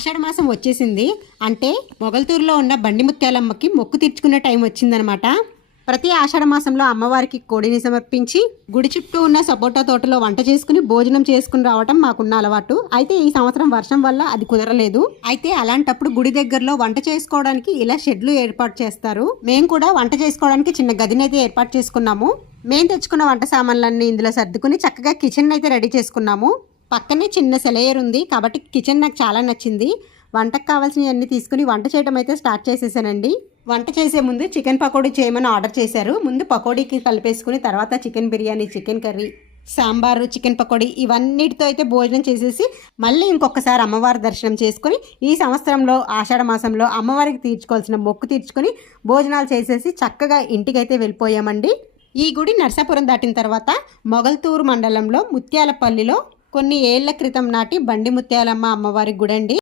ఆషాఢ మాసం వచ్చేసింది. అంటే మొగల్తూరులో ఉన్న బండి ముత్యాలమ్మకి మొక్కు తీర్చుకునే టైం వచ్చిందనమాట. ప్రతి ఆషాఢ మాసంలో అమ్మవారికి కోడిని సమర్పించి గుడి చుట్టూ ఉన్న సపోటా తోటలో వంట చేసుకుని భోజనం చేసుకుని రావటం మాకున్న అలవాటు. అయితే ఈ సంవత్సరం వర్షం వల్ల అది కుదరలేదు. అయితే అలాంటప్పుడు గుడి దగ్గరలో వంట చేసుకోవడానికి ఇలా షెడ్లు ఏర్పాటు చేస్తారు. మేము కూడా వంట చేసుకోవడానికి చిన్న గదిని అయితే ఏర్పాటు చేసుకున్నాము. మేము తెచ్చుకున్న వంట సామాన్లన్నీ ఇందులో సర్దుకుని చక్కగా కిచెన్ అయితే రెడీ చేసుకున్నాము. పక్కనే చిన్న సెలయేరు ఉంది కాబట్టి కిచెన్ నాకు చాలా నచ్చింది. వంటకు కావాల్సినవన్నీ తీసుకుని వంట చేయడం అయితే స్టార్ట్ చేసేసానండి. వంట చేసే ముందు చికెన్ పకోడీ చేయమని ఆర్డర్ చేశారు. ముందు పకోడీకి కలిపేసుకుని తర్వాత chicken biryani, chicken curry, sambar, chicken pakodi ఇవన్నిటితో అయితే భోజనం చేసేసి మళ్ళీ ఇంకొకసారి అమ్మవారి దర్శనం చేసుకుని ఈ సంవత్సరంలో ఆషాఢ మాసంలో అమ్మవారికి తీర్చుకోవాల్సిన మొక్కు తీర్చుకొని భోజనాలు చేసేసి చక్కగా ఇంటికైతే వెళ్ళిపోయామండి. ఈ గుడి నర్సాపురం దాటిన తర్వాత మొగల్తూరు మండలంలో ముత్యాలపల్లిలో కొన్ని ఏళ్ల క్రితం నాటి బండి ముత్యాలమ్మ అమ్మవారి గుడి అండి.